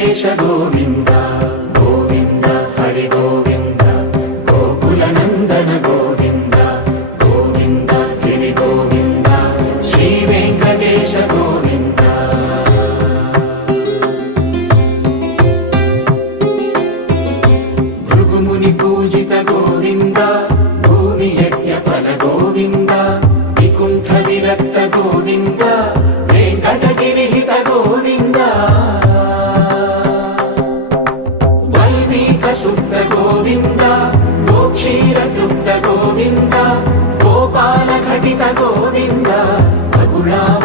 వెంకటేశ గోవింద గోవింద హరి గోవింద గోకుల నందన గోవింద గోవింద గిరి గోవింద శ్రీ వెంకటేశ గోవింద భృగుముని పూజిత గోవింద భూమి యజ్ఞ ఫల గోవింద వికుంఠ విరక్త గోవింద వెంకటగిరిహిత గోవింద వల్మీక శుద్ధ గోవింద గోక్షీర తృప్త గోవింద గోపాల ఘటిత గోవింద బహుళావ